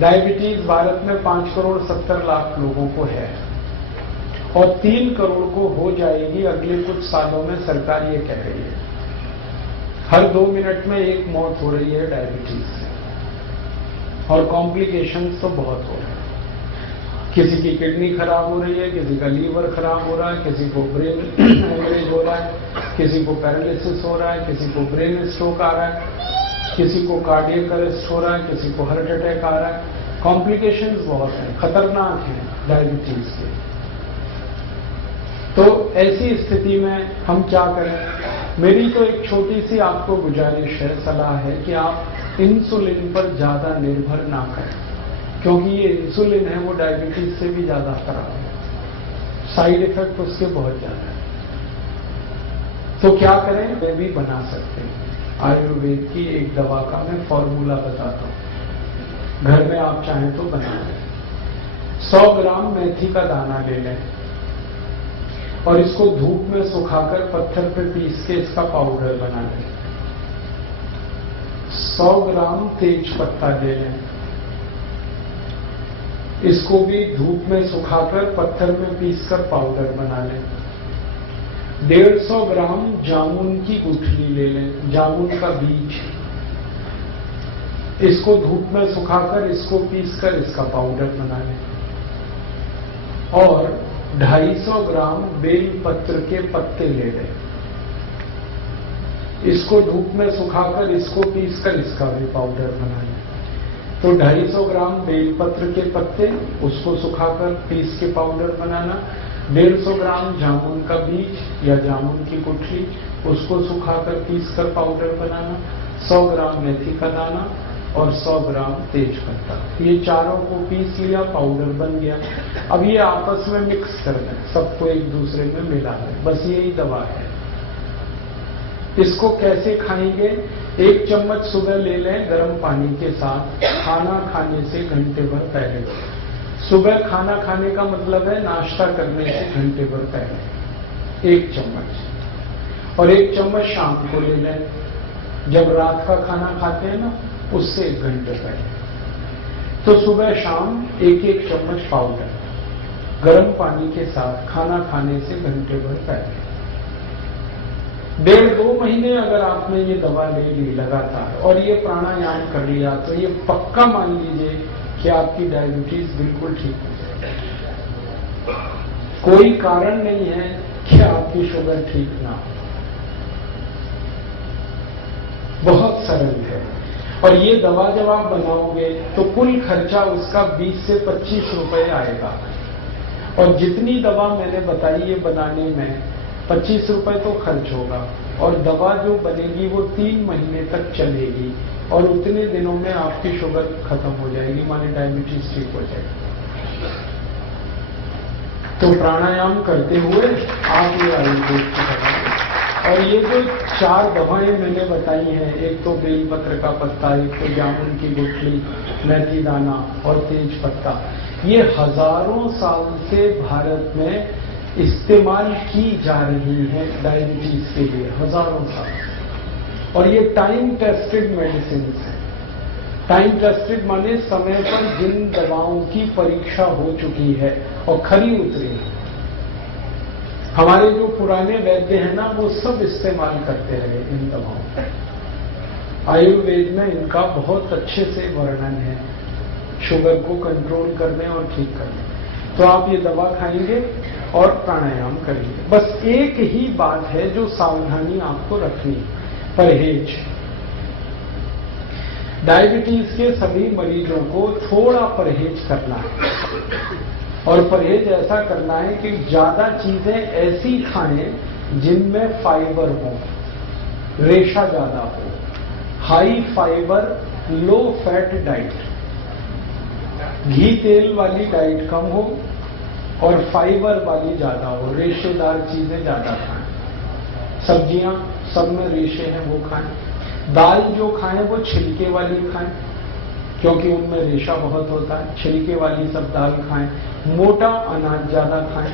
Diabetes Bharat में 5,70,00,000 लोगों को है और 3 करोड़ को हो जाएगी अगले कुछ सालों में, सरकार ये कह रही है। हर 2 मिनट में एक मौत हो रही है डायबिटीज से और कॉम्प्लिकेशंस तो बहुत हो रहे हैं। किसी की किडनी खराब हो रही है, किसी का लीवर खराब हो रहा है, किसी को ब्रेन हेमरेज हो रहा है, किसी को पैरालिसिस हो रहा है, किसी को ब्रेन स्ट्रोक आ रहा है, किसी को कार्डियक अरेस्ट हो रहा है, किसी को हार्ट अटैक आ रहा है। कॉम्प्लिकेशंस बहुत हैं, खतरनाक हैं डायबिटीज के। तो ऐसी स्थिति में हम क्या करें? मेरी तो एक छोटी सी आपको गुजारिश है, सलाह है कि आप इंसुलिन पर ज्यादा निर्भर ना करें, क्योंकि ये इंसुलिन है वो डायबिटीज से भी ज्यादा खराब है, साइड इफेक्ट उसके बहुत ज्यादा है। तो क्या करें? वे भी बना सकते हैं। आयुर्वेद की एक दवा का मैं फॉर्मूला बताता हूं, घर में आप चाहें तो बना लें। 100 ग्राम मेथी का दाना ले लें और इसको धूप में सुखाकर पत्थर पर पीस के इसका पाउडर बना लें। 100 ग्राम तेज पत्ता ले लें, इसको भी धूप में सुखाकर पत्थर में पीसकर पाउडर बना लें। 150 ग्राम जामुन की गुठली ले लें, जामुन का बीज, इसको धूप में सुखाकर इसको पीसकर इसका पाउडर बना लें। और 250 ग्राम बेल पत्र के पत्ते ले लें, इसको धूप में सुखाकर इसको पीसकर इसका भी पाउडर बना लें। तो 250 ग्राम बेलपत्र के पत्ते, उसको सुखाकर पीस के पाउडर बनाना। 150 ग्राम जामुन का बीज या जामुन की गुठली, उसको सुखाकर पीसकर पाउडर बनाना। 100 ग्राम मेथी का दाना और 100 ग्राम तेज पत्ता, ये चारों को पीस लिया, पाउडर बन गया। अब ये आपस में मिक्स कर दें, सबको एक दूसरे में मिला दें, बस यही दवा है। इसको कैसे खाएंगे? 1 चम्मच सुबह ले लें गर्म पानी के साथ, खाना खाने से घंटे भर पहले। सुबह खाना खाने का मतलब है नाश्ता करने से घंटे भर पहले 1 चम्मच। और 1 चम्मच शाम को ले लें, जब रात का खाना खाते हैं ना, उससे 1 घंटे पहले। तो सुबह शाम 1-1 चम्मच पाउडर गर्म पानी के साथ खाना खाने से घंटे भर पहले। 1.5-2 महीने अगर आपने ये दवा ले ली लगातार और ये प्राणायाम कर लिया, तो ये पक्का मान लीजिए कि आपकी डायबिटीज बिल्कुल ठीक हो जाएगी। कोई कारण नहीं है कि आपकी शुगर ठीक ना हो, बहुत सरल है। और ये दवा जब आप बनाओगे तो कुल खर्चा उसका 20 से 25 रुपए आएगा। और जितनी दवा मैंने बताई ये बनाने में 25 रुपए तो खर्च होगा, और दवा जो बनेगी वो 3 महीने तक चलेगी, और उतने दिनों में आपकी शुगर खत्म हो जाएगी, माने डायबिटीज ठीक हो जाएगी। तो प्राणायाम करते हुए आप ये आयुर्वेद की दवा, और ये जो 4 दवाएं मैंने बताई हैं, एक तो बेलपत्र का पत्ता, एक तो जामुन की गुठली, मेथी दाना और तेज पत्ता, ये हजारों साल से भारत में इस्तेमाल की जा रही है डायबिटीज के लिए, हजारों साल। और ये टाइम टेस्टेड मेडिसिन है। टाइम टेस्टेड माने समय पर जिन दवाओं की परीक्षा हो चुकी है और खरी उतरी है। हमारे जो पुराने वैद्य हैं ना, वो सब इस्तेमाल करते रहे इन दवाओं का। आयुर्वेद में इनका बहुत अच्छे से वर्णन है, शुगर को कंट्रोल करने और ठीक करने। तो आप ये दवा खाएंगे और प्राणायाम करेंगे। बस एक ही बात है जो सावधानी आपको रखनी, परहेज। डायबिटीज के सभी मरीजों को थोड़ा परहेज करना है, और परहेज ऐसा करना है कि ज्यादा चीजें ऐसी खाएं जिनमें फाइबर हो, रेशा ज्यादा हो, high fibre low fat diet, घी तेल वाली डाइट कम हो और फाइबर वाली ज्यादा हो, रेशेदार चीजें ज्यादा खाएं। सब्जियां सब में रेशे हैं वो खाएं। दाल जो खाएं वो छिलके वाली खाएं, क्योंकि उनमें रेशा बहुत होता है, छिलके वाली सब दाल खाएं। मोटा अनाज ज्यादा खाएं,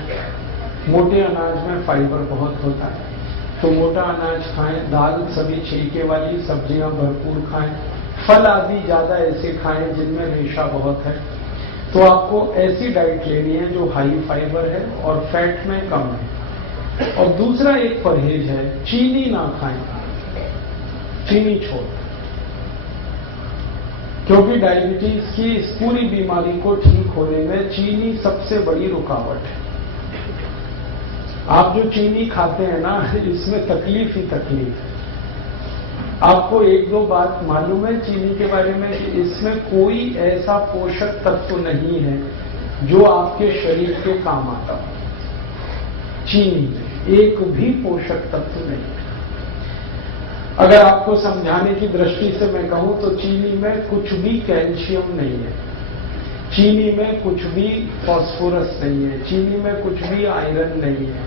मोटे अनाज में फाइबर बहुत होता है, तो मोटा अनाज खाएं। दाल सभी छिलके वाली, सब्जियां भरपूर खाएं, फल आदि ज्यादा ऐसे खाएं जिनमें रेशा बहुत है। तो आपको ऐसी डाइट लेनी है जो हाई फाइबर है और फैट में कम है। और दूसरा एक परहेज है, चीनी ना खाएं, चीनी छोड़, क्योंकि डायबिटीज की इस पूरी बीमारी को ठीक होने में चीनी सबसे बड़ी रुकावट है। आप जो चीनी खाते हैं ना, इसमें तकलीफ ही तकलीफ है। आपको एक दो बात मालूम है चीनी के बारे में कि इसमें कोई ऐसा पोषक तत्व नहीं है जो आपके शरीर के काम आता हो। चीनी में एक भी पोषक तत्व नहीं। अगर आपको समझाने की दृष्टि से मैं कहूं तो चीनी में कुछ भी कैल्शियम नहीं है, चीनी में कुछ भी फास्फोरस नहीं है, चीनी में कुछ भी आयरन नहीं है,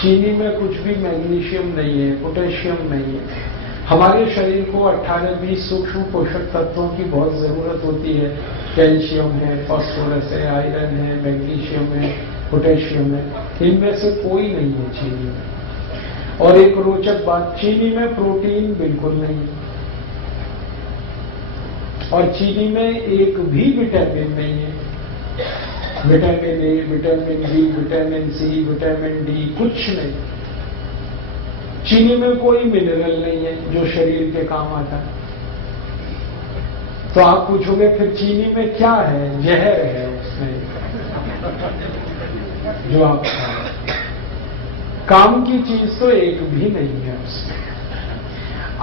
चीनी में कुछ भी मैग्नीशियम नहीं है, पोटेशियम नहीं है। हमारे शरीर को 18-20 सूक्ष्म पोषक तत्वों की बहुत जरूरत होती है। कैल्शियम है, फास्फोरस है, आयरन है, मैग्नीशियम है, पोटेशियम है। इनमें से कोई नहीं है चीनी में। और एक रोचक बात, चीनी में प्रोटीन बिल्कुल नहीं है और चीनी में एक भी विटामिन नहीं है। Vitamin A, vitamin B, vitamin C, vitamin D, कुछ नहीं। चीनी में कोई मिनरल नहीं है जो शरीर के काम आता है। तो आप पूछोगे फिर चीनी में क्या है? जहर है उसमें जो आप खाएं। काम की चीज तो एक भी नहीं है उसमें।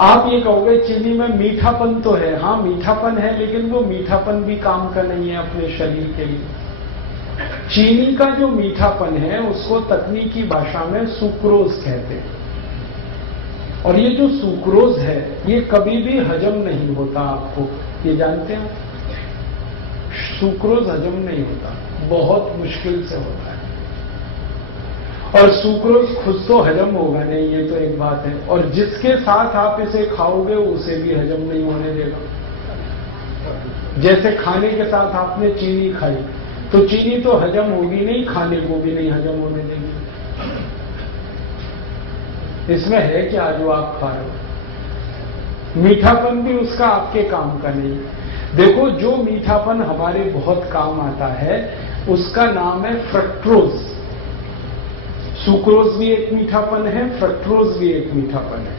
आप ये कहोगे चीनी में मीठापन तो है, हाँ मीठापन है, लेकिन वो मीठापन भी काम का नहीं है अपने शरीर के लिए। चीनी का जो मीठापन है उसको तकनीकी भाषा में सुक्रोज कहते हैं। और ये जो सुक्रोज है ये कभी भी हजम नहीं होता, आपको ये जानते हैं? सुक्रोज हजम नहीं होता, बहुत मुश्किल से होता है। और सुक्रोज खुद तो हजम होगा नहीं, ये तो एक बात है। और जिसके साथ आप इसे खाओगे उसे भी हजम नहीं होने देगा। जैसे खाने के साथ आपने चीनी खाई तो चीनी तो हजम होगी नहीं, खाने को भी नहीं हजम होने देगी। इसमें है क्या जो आप खा रहे हो? मीठापन भी उसका आपके काम का नहीं। देखो, जो मीठापन हमारे बहुत काम आता है उसका नाम है फ्रक्टोज। सुक्रोज भी एक मीठापन है, फ्रक्टोज भी एक मीठापन है।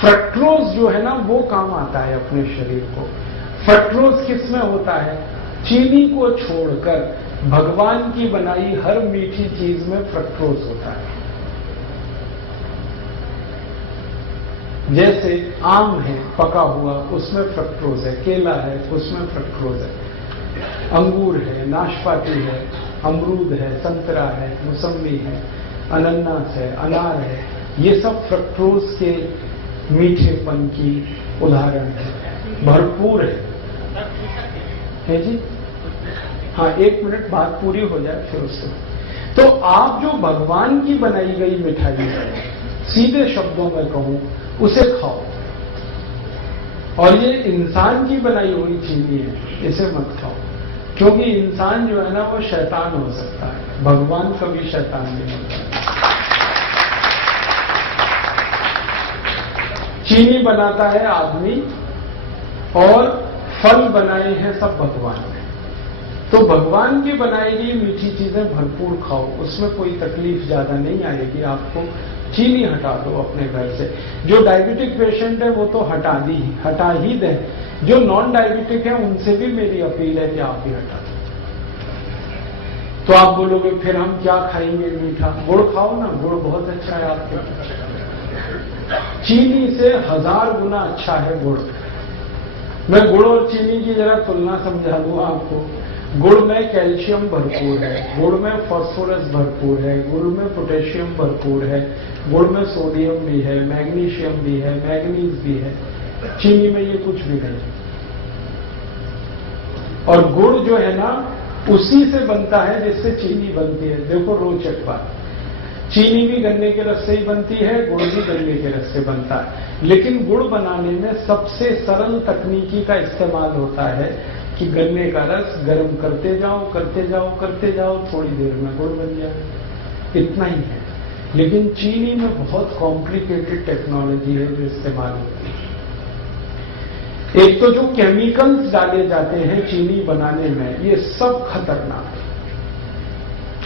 फ्रक्टोज जो है ना वो काम आता है अपने शरीर को। फ्रक्टोज किसमें होता है? चीनी को छोड़कर भगवान की बनाई हर मीठी चीज में फ्रक्टोज होता है। जैसे आम है पका हुआ, उसमें फ्रक्टोज है। केला है, उसमें फ्रक्टोज है। अंगूर है, नाशपाती है, अमरूद है, संतरा है, मौसम्बी है, अनानास है, अनार है। ये सब फ्रक्टोज के मीठेपन की उदाहरण है, भरपूर है जी। हाँ, 1 मिनट बात पूरी हो जाए फिर उससे। तो आप जो भगवान की बनाई गई मिठाई है, सीधे शब्दों में कहूं, उसे खाओ। और ये इंसान की बनाई हुई चीनी है, इसे मत खाओ। क्योंकि इंसान जो है ना वो शैतान हो सकता है, भगवान कभी शैतान नहीं होता। चीनी बनाता है आदमी और फल बनाए हैं सब भगवान ने। तो भगवान की बनाई गई मीठी चीजें भरपूर खाओ, उसमें कोई तकलीफ ज्यादा नहीं आएगी आपको। चीनी हटा दो अपने घर से। जो डायबिटिक पेशेंट है वो तो हटा ही दें। जो नॉन डायबिटिक है उनसे भी मेरी अपील है कि आप भी हटा दें। तो आप बोलोगे फिर हम क्या खाएंगे मीठा? गुड़ खाओ ना, गुड़ बहुत अच्छा है आपके लिए। चीनी से 1000 गुना अच्छा है गुड़। मैं गुड़ और चीनी की जरा तुलना समझा दूं आपको। गुड़ में कैल्शियम भरपूर है, गुड़ में फास्फोरस भरपूर है, गुड़ में पोटेशियम भरपूर है, गुड़ में सोडियम भी है, मैग्नीशियम भी है, मैग्नीज भी है। चीनी में ये कुछ भी नहीं। और गुड़ जो है ना उसी से बनता है जिससे चीनी बनती है। देखो रोचक बात, चीनी भी गन्ने के रस से ही बनती है, गुड़ भी गन्ने के रस से बनता है। लेकिन गुड़ बनाने में सबसे सरल तकनीकी का इस्तेमाल होता है कि गन्ने का रस गर्म करते जाओ, थोड़ी देर में गुड़ बन जाए। इतना ही है। लेकिन चीनी में बहुत कॉम्प्लिकेटेड टेक्नोलॉजी है जो इस्तेमाल होती है। एक तो जो केमिकल्स डाले जाते हैं चीनी बनाने में, ये सब खतरनाक है।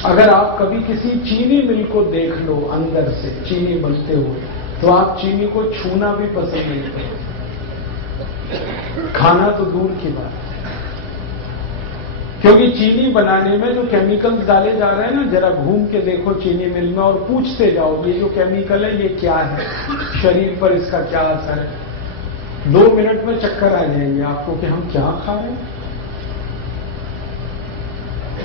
अगर आप कभी किसी चीनी मिल को देख लो अंदर से चीनी बनते हुए, तो आप चीनी को छूना भी पसंद नहीं करोगे, खाना तो दूर की बात है। क्योंकि चीनी बनाने में जो केमिकल्स डाले जा रहे हैं ना, जरा घूम के देखो चीनी मिल में और पूछते जाओ ये जो केमिकल है ये क्या है, शरीर पर इसका क्या असर है। 2 मिनट में चक्कर आ जाएंगे आपको कि हम क्या खा रहे हैं।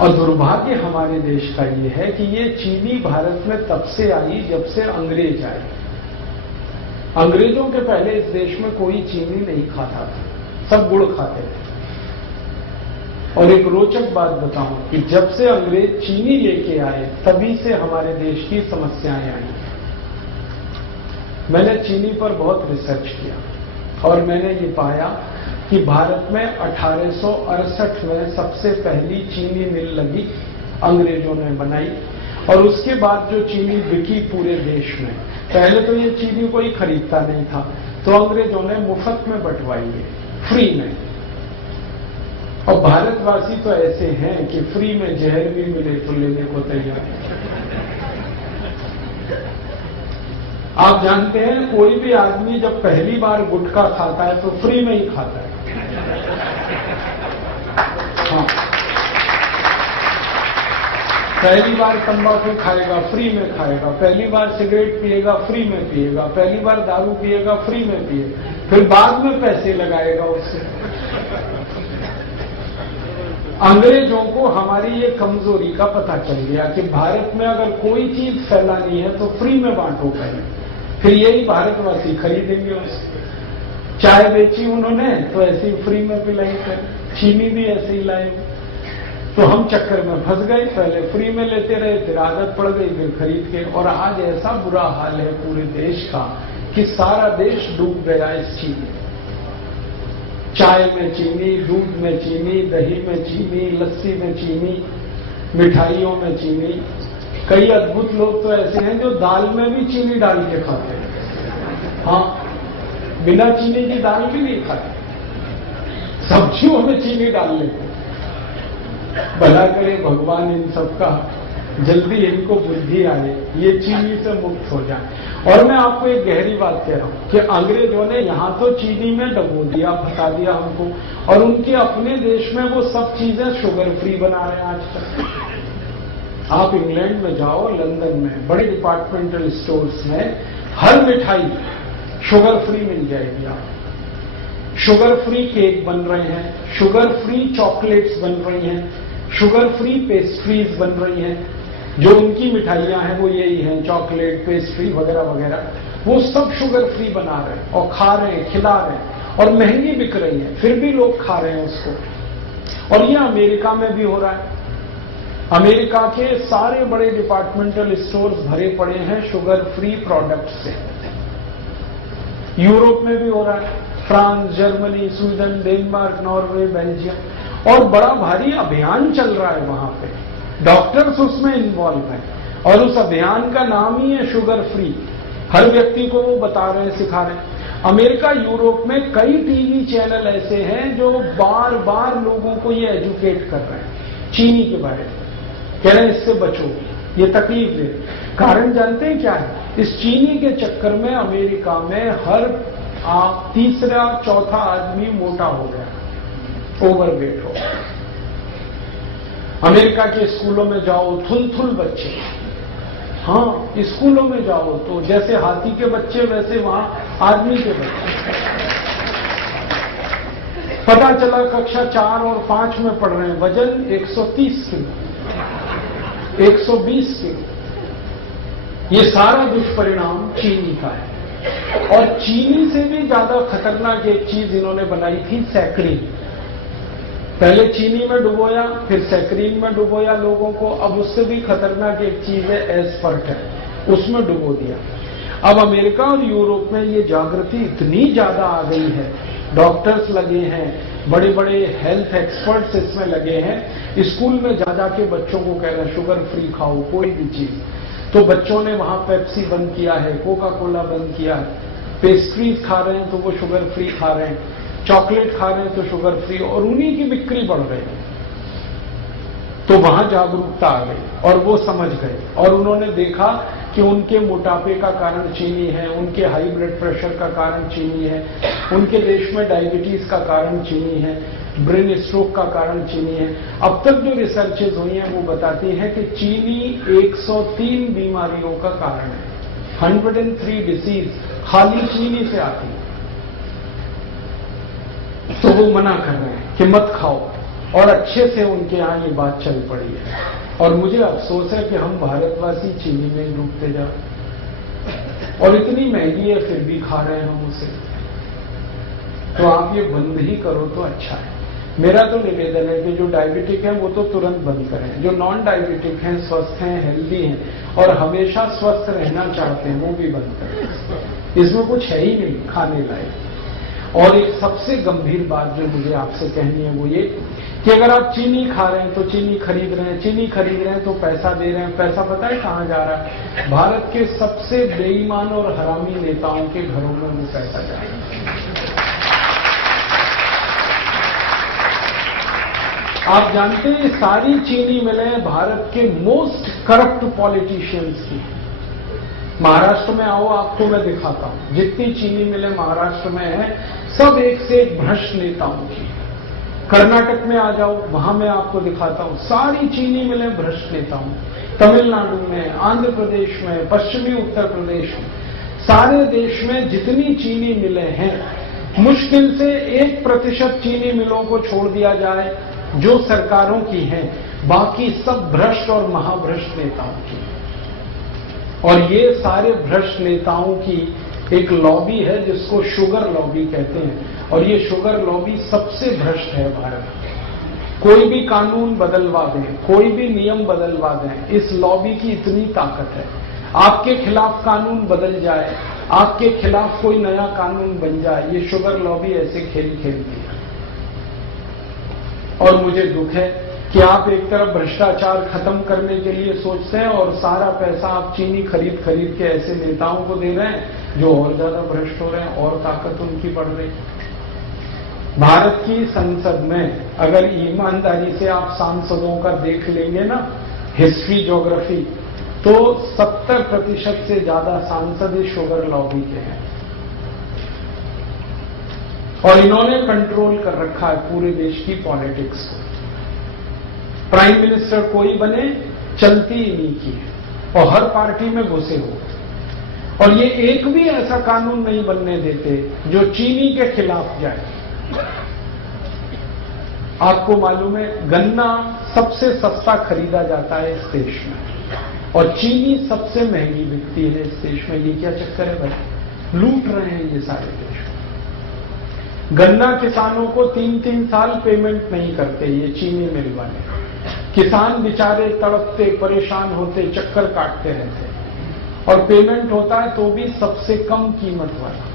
और दुर्भाग्य हमारे देश का ये है कि ये चीनी भारत में तब से आई जब से अंग्रेज आए। अंग्रेजों के पहले इस देश में कोई चीनी नहीं खाता था, सब गुड़ खाते थे। और एक रोचक बात बताऊं कि जब से अंग्रेज चीनी लेके आए तभी से हमारे देश की समस्याएं आई। मैंने चीनी पर बहुत रिसर्च किया और मैंने ये पाया कि भारत में 1868 में सबसे पहली चीनी मिल लगी, अंग्रेजों ने बनाई। और उसके बाद जो चीनी बिकी पूरे देश में, पहले तो ये चीनी कोई खरीदता नहीं था, तो अंग्रेजों ने मुफ्त में बंटवाई है, फ्री में। और भारतवासी तो ऐसे हैं कि फ्री में जहर भी मिले तो लेने को तैयार है। आप जानते हैं कोई भी आदमी जब पहली बार गुटखा खाता है तो फ्री में ही खाता है। हाँ, पहली बार तंबाकू खाएगा फ्री में खाएगा, पहली बार सिगरेट पिएगा फ्री में पिएगा, पहली बार दारू पिएगा फ्री में पिएगा, फिर बाद में पैसे लगाएगा उससे। अंग्रेजों को हमारी ये कमजोरी का पता चल गया कि भारत में अगर कोई चीज फैलानी है तो फ्री में बांटो पहले, फिर यही भारतवासी खरीदेंगे उससे। चाय बेची उन्होंने तो ऐसे ही फ्री में पिलाई कर, चीनी भी ऐसे ही लाए। तो हम चक्कर में फंस गए, पहले फ्री में लेते रहे, फिर आदत पड़ गई, फिर खरीद के। और आज ऐसा बुरा हाल है पूरे देश का कि सारा देश डूब गया इस चीनी। चाय में चीनी, दूध में चीनी, दही में चीनी, लस्सी में चीनी, मिठाइयों में चीनी। कई अद्भुत लोग तो ऐसे हैं जो दाल में भी चीनी डाल के खाते हैं। हाँ, बिना चीनी की दाल भी नहीं खाते, सब्जियों में चीनी डाल लेते। भला करे भगवान इन सबका जल्दी इनको बुद्धि आए, ये चीनी से मुक्त हो जाए। और मैं आपको एक गहरी बात कह रहा हूं कि अंग्रेजों ने यहां तो चीनी में डबो दिया, फंसा दिया हमको, और उनके अपने देश में वो सब चीजें शुगर फ्री बना रहे हैं आज तक। आप इंग्लैंड में जाओ, लंदन में बड़े डिपार्टमेंटल स्टोर्स में हर मिठाई शुगर फ्री मिल जाएगी। आप शुगर फ्री केक बन रहे हैं, शुगर फ्री चॉकलेट्स बन रही हैं, शुगर फ्री पेस्ट्रीज बन रही हैं। जो उनकी मिठाइयां हैं वो यही हैं, चॉकलेट, पेस्ट्री वगैरह वगैरह, वो सब शुगर फ्री बना रहे हैं और खा रहे हैं, खिला रहे हैं, और महंगी बिक रही है, फिर भी लोग खा रहे हैं उसको। और ये अमेरिका में भी हो रहा है। अमेरिका के सारे बड़े डिपार्टमेंटल स्टोर्स भरे पड़े हैं शुगर फ्री प्रोडक्ट से। यूरोप में भी हो रहा है, France, Germany, Sweden, Denmark, Norway, Belgium, और बड़ा भारी अभियान चल रहा है वहां पे। डॉक्टर्स उसमें इन्वॉल्व हैं और उस अभियान का नाम ही है शुगर फ्री। हर व्यक्ति को वो बता रहे हैं, सिखा रहे हैं। अमेरिका, यूरोप में कई टीवी चैनल ऐसे हैं जो बार बार लोगों को ये एजुकेट कर रहे हैं चीनी के बारे में, कह रहे हैं इससे बचो, ये तकलीफ दे। कारण जानते हैं क्या है? इस चीनी के चक्कर में अमेरिका में हर तीसरा चौथा आदमी मोटा हो गया, ओवरवेट हो गया। अमेरिका के स्कूलों में जाओ, थुल बच्चे। हाँ, स्कूलों में जाओ तो जैसे हाथी के बच्चे वैसे वहां आदमी के बच्चे। पता चला कक्षा 4 और 5 में पढ़ रहे हैं, वजन 130 किलो, 120 किलो। ये सारा दुष्परिणाम चीनी का है। और चीनी से भी ज्यादा खतरनाक एक चीज इन्होंने बनाई थी, सैकरीन। पहले चीनी में डुबोया, फिर सैकरीन में डुबोया लोगों को। अब उससे भी खतरनाक एक चीज है एस्पर्टेम, उसमें डुबो दिया। अब अमेरिका और यूरोप में ये जागृति इतनी ज्यादा आ गई है, डॉक्टर्स लगे हैं, बड़े बड़े हेल्थ एक्सपर्ट्स इसमें लगे हैं। स्कूल में जा जाके बच्चों को कह रहे हैं शुगर फ्री खाओ कोई भी चीज। तो बच्चों ने वहां पेप्सी बंद किया है, कोका कोला बंद किया है, पेस्ट्रीज खा रहे हैं तो वो शुगर फ्री खा रहे हैं। चॉकलेट खा रहे हैं तो शुगर फ्री, और उन्हीं की बिक्री बढ़ रही है। तो वहां जागरूकता आ गई और वो समझ गए, और उन्होंने देखा कि उनके मोटापे का कारण चीनी है, उनके हाई ब्लड प्रेशर का कारण चीनी है, उनके देश में डायबिटीज का कारण चीनी है, ब्रेन स्ट्रोक का कारण चीनी है। अब तक जो रिसर्चेज हुई हैं वो बताती हैं कि चीनी 103 बीमारियों का कारण है। 103 डिसीज खाली चीनी से आती है। तो वो मना कर रहे हैं कि मत खाओ, और अच्छे से उनके यहां ये बात चल पड़ी है। और मुझे अफसोस है कि हम भारतवासी चीनी में डूबते जा रहे हैं, और इतनी महंगी है फिर भी खा रहे हैं हम उसे। तो आप ये बंद ही करो तो अच्छा है। मेरा तो निवेदन है कि जो डायबिटिक हैं वो तो तुरंत बंद करें, जो नॉन डायबिटिक हैं, स्वस्थ हैं, हेल्दी हैं और हमेशा स्वस्थ रहना चाहते हैं, वो भी बंद करें। इसमें कुछ है ही नहीं खाने लायक। और एक सबसे गंभीर बात जो मुझे आपसे कहनी है वो ये कि अगर आप चीनी खा रहे हैं तो चीनी खरीद रहे हैं, चीनी खरीद रहे हैं तो पैसा दे रहे हैं। पैसा पता है कहां जा रहा है? भारत के सबसे बेईमान और हरामी नेताओं के घरों में वो पैसा जा रहा है। आप जानते हैं सारी चीनी मिलें भारत के मोस्ट करप्ट पॉलिटिशियंस की। महाराष्ट्र में आओ, आपको मैं दिखाता हूं, जितनी चीनी मिलें महाराष्ट्र में है सब एक से एक भ्रष्ट नेताओं की। कर्नाटक में आ जाओ, वहां मैं आपको दिखाता हूं, सारी चीनी मिलें भ्रष्ट नेताओं। तमिलनाडु में, आंध्र प्रदेश में, पश्चिमी उत्तर प्रदेश में, सारे देश में जितनी चीनी मिलें हैं, मुश्किल से 1% चीनी मिलों को छोड़ दिया जाए जो सरकारों की हैं, बाकी सब भ्रष्ट और महाभ्रष्ट नेताओं की। और ये सारे भ्रष्ट नेताओं की एक लॉबी है जिसको शुगर लॉबी कहते हैं, और ये शुगर लॉबी सबसे भ्रष्ट है भारत में। कोई भी कानून बदलवा दें, कोई भी नियम बदलवा दें, इस लॉबी की इतनी ताकत है। आपके खिलाफ कानून बदल जाए, आपके खिलाफ कोई नया कानून बन जाए, ये शुगर लॉबी ऐसे खेल खेलती है। और मुझे दुख है कि आप एक तरफ भ्रष्टाचार खत्म करने के लिए सोचते हैं और सारा पैसा आप चीनी खरीद खरीद के ऐसे नेताओं को दे रहे हैं जो और ज्यादा भ्रष्ट हो रहे हैं और ताकत उनकी बढ़ रही है। भारत की संसद में अगर ईमानदारी से आप सांसदों का देख लेंगे ना, हिस्ट्री ज्योग्राफी, तो 70% से ज्यादा सांसद इस शुगर लॉबी के हैं। और इन्होंने कंट्रोल कर रखा है पूरे देश की पॉलिटिक्स को। प्राइम मिनिस्टर कोई बने, चलती इन्हीं की है, और हर पार्टी में घुसे हो। और ये एक भी ऐसा कानून नहीं बनने देते जो चीनी के खिलाफ जाए। आपको मालूम है गन्ना सबसे सस्ता खरीदा जाता है इस देश में, और चीनी सबसे महंगी बिकती है इस देश में। ये क्या चक्कर है भाई? लूट रहे हैं ये सारे देश। गन्ना किसानों को 3-3 साल पेमेंट नहीं करते ये चीनी मिल वाले। किसान बेचारे तड़पते, परेशान होते, चक्कर काटते रहते, और पेमेंट होता है तो भी सबसे कम कीमत वाला,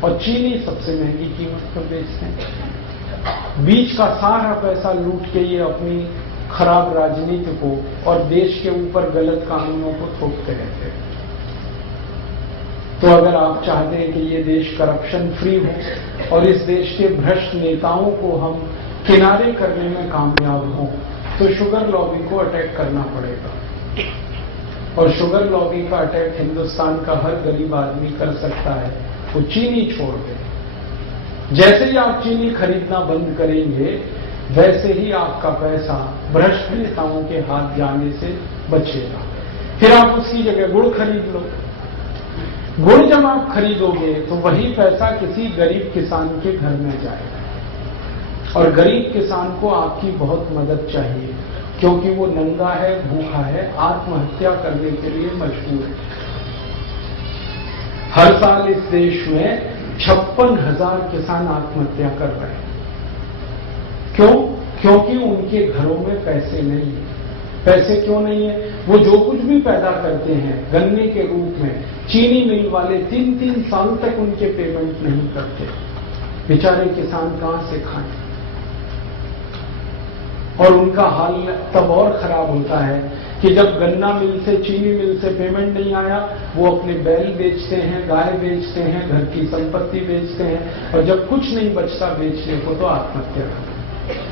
और चीनी सबसे महंगी कीमत पर बेचते हैं। बीच का सारा पैसा लूट के ये अपनी खराब राजनीति को और देश के ऊपर गलत कानूनों को थोपते रहते हैं। तो अगर आप चाहते हैं कि ये देश करप्शन फ्री हो और इस देश के भ्रष्ट नेताओं को हम किनारे करने में कामयाब हों, तो शुगर लॉबी को अटैक करना पड़ेगा। और शुगर लॉबी का अटैक हिंदुस्तान का हर गरीब आदमी कर सकता है। वो चीनी छोड़ दे। जैसे ही आप चीनी खरीदना बंद करेंगे, वैसे ही आपका पैसा भ्रष्ट नेताओं के हाथ जाने से बचेगा। फिर आप उसकी जगह गुड़ खरीद लो। गुड़ जब आप खरीदोगे तो वही पैसा किसी गरीब किसान के घर में जाएगा, और गरीब किसान को आपकी बहुत मदद चाहिए, क्योंकि वो नंगा है, भूखा है, आत्महत्या करने के लिए मजबूर है। हर साल इस देश में 56,000 किसान आत्महत्या कर रहे हैं। क्यों? क्योंकि उनके घरों में पैसे नहीं है। पैसे क्यों नहीं है? वो जो कुछ भी पैदा करते हैं गन्ने के रूप में, चीनी मिल वाले 3-3 साल तक उनके पेमेंट नहीं करते। बेचारे किसान कहां से खाएं? और उनका हाल तब और खराब होता है कि जब गन्ना मिल से, चीनी मिल से पेमेंट नहीं आया, वो अपने बैल बेचते हैं, गाय बेचते हैं, घर की संपत्ति बेचते हैं, और जब कुछ नहीं बचता बेचने को तो आत्महत्या करते हैं।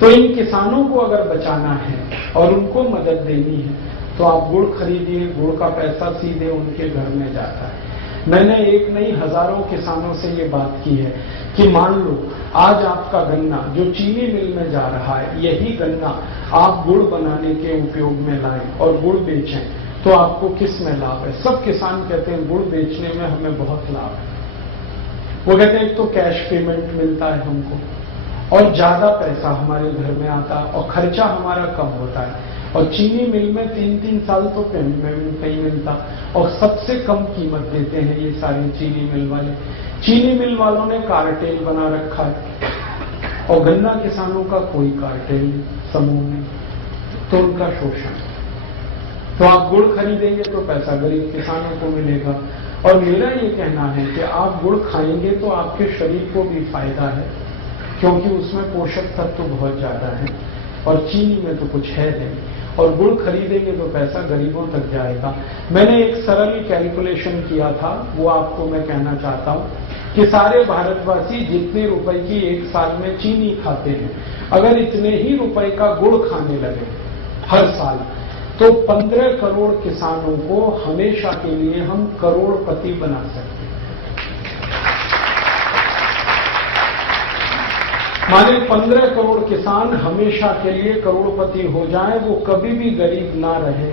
तो इन किसानों को अगर बचाना है और उनको मदद देनी है तो आप गुड़ खरीदिए, गुड़ का पैसा सीधे उनके घर में जाता है। मैंने एक नहीं हजारों किसानों से ये बात की है कि मान लो आज आपका गन्ना जो चीनी मिल में जा रहा है, यही गन्ना आप गुड़ बनाने के उपयोग में लाएं और गुड़ बेचें तो आपको किस में लाभ है? सब किसान कहते हैं गुड़ बेचने में हमें बहुत लाभ है। वो कहते हैं एक तो कैश पेमेंट मिलता है हमको और ज्यादा पैसा हमारे घर में आता है और खर्चा हमारा कम होता है, और चीनी मिल में 3-3 साल तो पेमेंट नहीं मिलता और सबसे कम कीमत देते हैं ये सारी चीनी मिल वाले। चीनी मिल वालों ने कार्टेल बना रखा है और गन्ना किसानों का कोई कार्टेल समूह नहीं, तो उनका शोषण। तो आप गुड़ खरीदेंगे तो पैसा गरीब किसानों को मिलेगा। और मेरा ये कहना है कि आप गुड़ खाएंगे तो आपके शरीर को भी फायदा है, क्योंकि उसमें पोषक तत्व बहुत ज्यादा है और चीनी में तो कुछ है नहीं। और गुड़ खरीदेंगे तो पैसा गरीबों तक जाएगा। मैंने एक सरल कैलकुलेशन किया था, वो आपको मैं कहना चाहता हूं कि सारे भारतवासी जितने रुपए की एक साल में चीनी खाते हैं, अगर इतने ही रुपए का गुड़ खाने लगे हर साल, तो 15 करोड़ किसानों को हमेशा के लिए हम करोड़पति बना सकते हैं। माने 15 करोड़ किसान हमेशा के लिए करोड़पति हो जाएं, वो कभी भी गरीब ना रहे,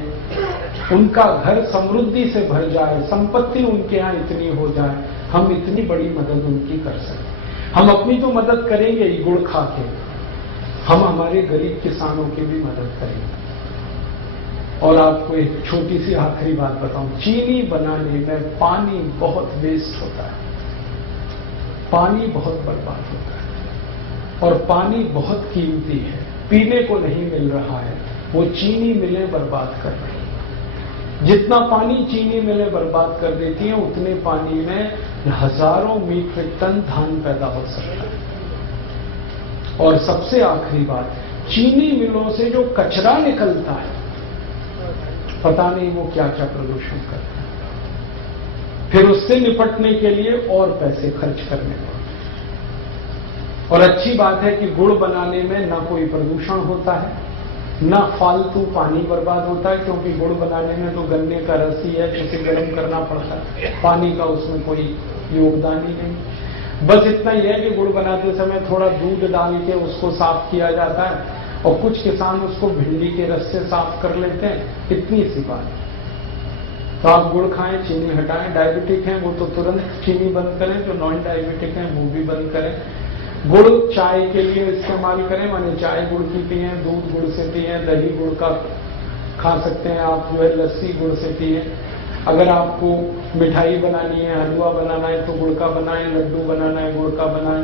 उनका घर समृद्धि से भर जाए, संपत्ति उनके यहाँ इतनी हो जाए, हम इतनी बड़ी मदद उनकी कर सकते। हम अपनी तो मदद करेंगे ही गुड़ खा के, हम हमारे गरीब किसानों की भी मदद करेंगे। और आपको एक छोटी सी आखिरी बात बताऊं, चीनी बनाने में पानी बहुत वेस्ट होता है, पानी बहुत बर्बाद होता है और पानी बहुत कीमती है, पीने को नहीं मिल रहा है, वो चीनी मिलें बर्बाद कर रही हैं। जितना पानी चीनी मिलें बर्बाद कर देती हैं, उतने पानी में हजारों मीट्रिक टन धान पैदा हो सकता है। और सबसे आखिरी बात, चीनी मिलों से जो कचरा निकलता है, पता नहीं वो क्या क्या प्रदूषण करता है, फिर उससे निपटने के लिए और पैसे खर्च करने पड़ते। और अच्छी बात है कि गुड़ बनाने में ना कोई प्रदूषण होता है, ना फालतू पानी बर्बाद होता है, क्योंकि गुड़ बनाने में तो गन्ने का रस ही है जिसे गर्म करना पड़ता है, पानी का उसमें कोई योगदान ही नहीं। बस इतना ही है कि गुड़ बनाते समय थोड़ा दूध डाल के उसको साफ किया जाता है और कुछ किसान उसको भिंडी के रस से साफ कर लेते हैं, इतनी सी बात। तो आप गुड़ खाएं, चीनी हटाएं। डायबिटिक हैं वो तो तुरंत चीनी बंद करें, जो नॉन डायबिटिक हैं वो भी बंद करें। गुड़ चाय के लिए इस्तेमाल करें, माने चाय गुड़ की पिए, दूध गुड़ से पिए, दही गुड़ का खा सकते हैं आप, जो है लस्सी गुड़ से पिए। अगर आपको मिठाई बनानी है, हलवा बनाना है तो गुड़ का बनाएं, लड्डू बनाना है गुड़ का बनाएं,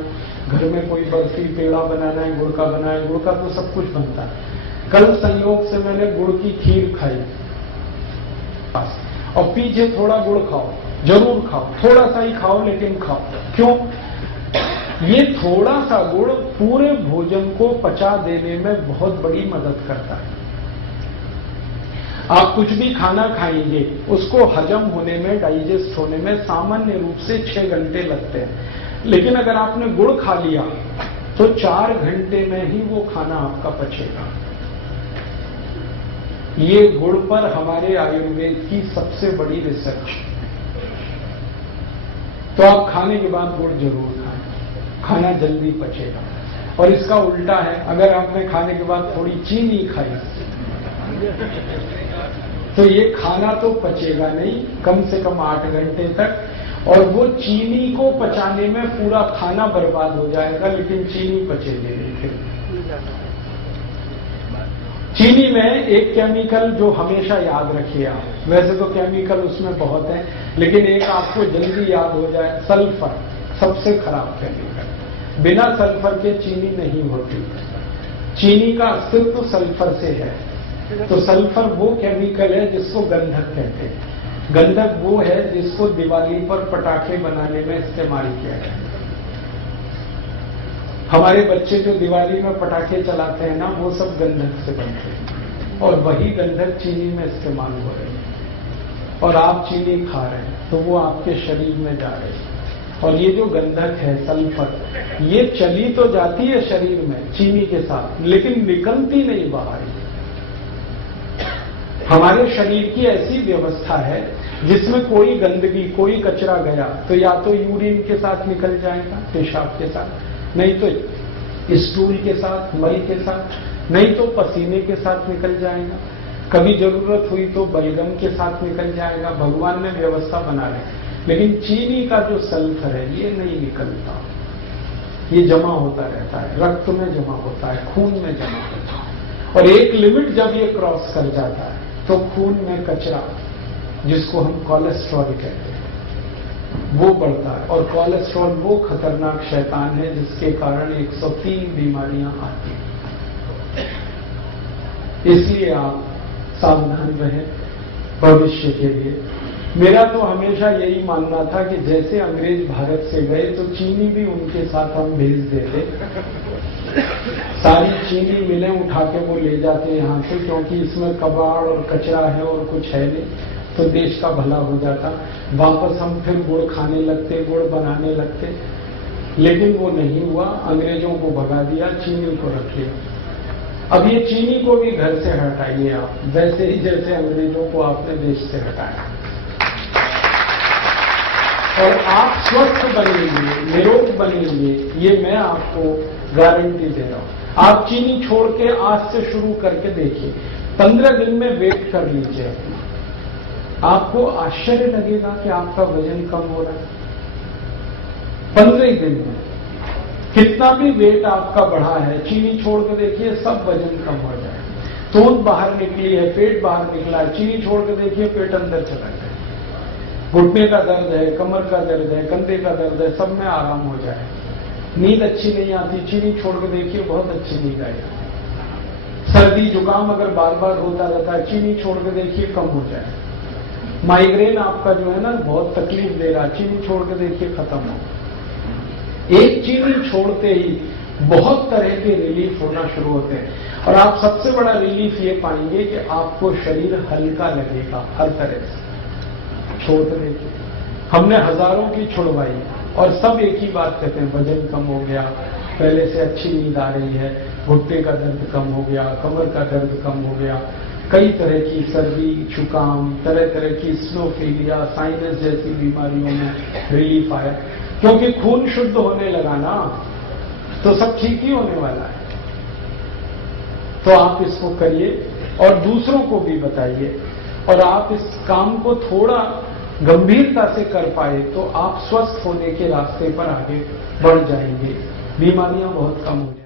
घर में कोई बर्फी पेड़ा बनाना है गुड़ का बनाएं। गुड़ का तो सब कुछ बनता है। कल संयोग से मैंने गुड़ की खीर खाई, और पीछे थोड़ा गुड़ खाओ, जरूर खाओ, थोड़ा सा ही खाओ लेकिन खाओ। क्यों? ये थोड़ा सा गुड़ पूरे भोजन को पचा देने में बहुत बड़ी मदद करता है। आप कुछ भी खाना खाएंगे, उसको हजम होने में, डाइजेस्ट होने में सामान्य रूप से 6 घंटे लगते हैं, लेकिन अगर आपने गुड़ खा लिया तो 4 घंटे में ही वो खाना आपका पचेगा। ये गुड़ पर हमारे आयुर्वेद की सबसे बड़ी रिसर्च। तो आप खाने के बाद गुड़ जरूर खाएं, खाना जल्दी पचेगा। और इसका उल्टा है, अगर आपने खाने के बाद थोड़ी चीनी खाई तो ये खाना तो पचेगा नहीं कम से कम 8 घंटे तक, और वो चीनी को पचाने में पूरा खाना बर्बाद हो जाएगा, लेकिन चीनी पचेगी नहीं। फिर चीनी में एक केमिकल जो हमेशा याद रखिए आप, वैसे तो केमिकल उसमें बहुत है, लेकिन एक आपको जल्दी याद हो जाए, सल्फर सबसे खराब केमिकल। बिना सल्फर के चीनी नहीं होती। चीनी का अस्तित्व सल्फर से है। तो सल्फर वो केमिकल है जिसको गंधक कहते हैं। गंधक वो है जिसको दिवाली पर पटाखे बनाने में इस्तेमाल किया जाए। हमारे बच्चे जो दिवाली में पटाखे चलाते हैं ना, वो सब गंधक से बनते हैं और वही गंधक चीनी में इस्तेमाल हो रहे हैं और आप चीनी खा रहे हैं तो वो आपके शरीर में जा रही है। और ये जो गंधक है सल्फर, ये चली तो जाती है शरीर में चीनी के साथ, लेकिन निकलती नहीं बाहर। हमारे शरीर की ऐसी व्यवस्था है जिसमें कोई गंदगी, कोई कचरा गया तो या तो यूरिन के साथ निकल जाएगा, पेशाब के साथ, नहीं तो स्टूल के साथ, मल के साथ, नहीं तो पसीने के साथ निकल जाएगा, कभी जरूरत हुई तो बलगम के साथ निकल जाएगा। भगवान ने व्यवस्था बना ली। लेकिन चीनी का जो सल्फर है ये नहीं निकलता, ये जमा होता रहता है, रक्त में जमा होता है, खून में जमा होता है और एक लिमिट जब ये क्रॉस कर जाता है तो खून में कचरा, जिसको हम कोलेस्ट्रॉल कहते हैं, वो बढ़ता है। और कोलेस्ट्रॉल वो खतरनाक शैतान है जिसके कारण 103 बीमारियां आती हैं। इसलिए आप सावधान रहें भविष्य के लिए। मेरा तो हमेशा यही मानना था कि जैसे अंग्रेज भारत से गए तो चीनी भी उनके साथ हम भेज देते। सारी चीनी मिलें उठा के वो ले जाते यहाँ से, क्योंकि इसमें कबाड़ और कचरा है और कुछ है नहीं, तो देश का भला हो जाता। वापस हम फिर गुड़ खाने लगते, गुड़ बनाने लगते, लेकिन वो नहीं हुआ। अंग्रेजों को भगा दिया, चीनी को रख लिया। अब ये चीनी को भी घर से हटाइए आप, वैसे ही जैसे अंग्रेजों को आपने देश से हटाया, और आप स्वस्थ बनेंगे, निरोग बनेंगे, ये मैं आपको गारंटी दे रहा हूं। आप चीनी छोड़ के आज से शुरू करके देखिए, 15 दिन में वेट कर लीजिए अपना, आपको आश्चर्य लगेगा कि आपका वजन कम हो रहा है 15 दिन में। कितना भी वेट आपका बढ़ा है, चीनी छोड़ के देखिए, सब वजन कम हो जाए। तोंद बाहर निकली है, पेट बाहर निकला है, चीनी छोड़ के देखिए, पेट अंदर चला गया। घुटने का दर्द है, कमर का दर्द है, कंधे का दर्द है, सब में आराम हो जाए। नींद अच्छी नहीं आती, चीनी छोड़ के देखिए, बहुत अच्छी नींद आएगी। सर्दी जुकाम अगर बार बार होता रहता है, चीनी छोड़ के देखिए, कम हो जाए। माइग्रेन आपका जो है ना बहुत तकलीफ दे रहा है, चीनी छोड़ के देखिए, खत्म हो। एक चीनी छोड़ते ही बहुत तरह के रिलीफ होना शुरू होते हैं। और आप सबसे बड़ा रिलीफ ये पाएंगे कि आपको शरीर हल्का लगेगा हर तरह से। छोड़ते देखिए, हमने हजारों की छुड़वाई और सब एक ही बात कहते हैं, वजन कम हो गया, पहले से अच्छी नींद आ रही है, घुटने का दर्द कम हो गया, कमर का दर्द कम हो गया, कई तरह की सर्दी जुकाम, तरह तरह की स्नोफीलिया, साइनस जैसी बीमारियों में रिलीफ आया। क्योंकि खून शुद्ध होने लगा ना, तो सब ठीक ही होने वाला है। तो आप इसको करिए और दूसरों को भी बताइए, और आप इस काम को थोड़ा गंभीरता से कर पाए तो आप स्वस्थ होने के रास्ते पर आगे बढ़ जाएंगे, बीमारियां बहुत कम हो जाएंगी।